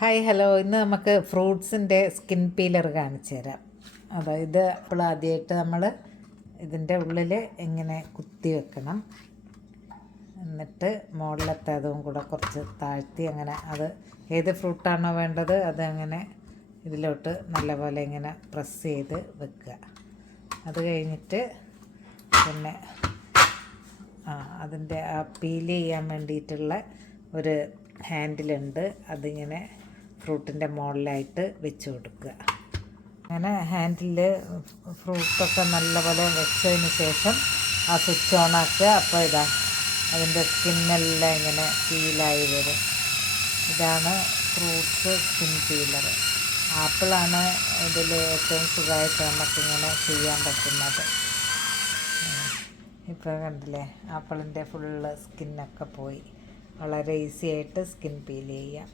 Hi hello, ഇന്ന് നമുക്ക് ഫ്രൂട്ട്സിൻ്റെ skin peeler കാണിച്ചു തരാം. അതായത് അപ്പോൾ ആദ്യമായിട്ട് നമ്മൾ ഇതിൻ്റെ ഉള്ളിൽ ഇങ്ങനെ കുത്തി വെക്കണം. എന്നിട്ട് മുകളിലത്തെ അതും കൂടെ കുറച്ച് താഴ്ത്തി അങ്ങനെ അത് ഏത് ഫ്രൂട്ടാണോ വേണ്ടത് അത് അങ്ങനെ ഇതിലോട്ട് നല്ലപോലെ ഇങ്ങനെ പ്രസ് ചെയ്ത് വെക്കുക. അത് കഴിഞ്ഞിട്ട് പിന്നെ അതിൻ്റെ ആ പീൽ ചെയ്യാൻ വേണ്ടിയിട്ടുള്ള ഒരു ഹാൻഡിലുണ്ട്, അതിങ്ങനെ ഫ്രൂട്ടിൻ്റെ മുകളിലായിട്ട് വെച്ച് കൊടുക്കുക. അങ്ങനെ ഹാൻഡിൽ ഫ്രൂട്ടൊക്കെ നല്ലപോലെ വെച്ചതിന് ശേഷം ആ സ്വിച്ച് ഓൺ ആക്കുക. അപ്പോൾ ഇതാ അതിൻ്റെ സ്കിന്നെല്ലാം ഇങ്ങനെ പീലായി വരും. ഇതാണ് ഫ്രൂട്ട്സ് സ്കിൻ പീലർ. ആപ്പിളാണ് ഇതിൽ ഏറ്റവും സുഖമായിട്ട് നമുക്കിങ്ങനെ ചെയ്യാൻ പറ്റുന്നത്. ഇപ്പോൾ കണ്ടില്ലേ, ആപ്പിളിൻ്റെ ഫുള്ള് സ്കിന്നൊക്കെ പോയി. വളരെ ഈസി ആയിട്ട് സ്കിൻ പീൽ ചെയ്യാം.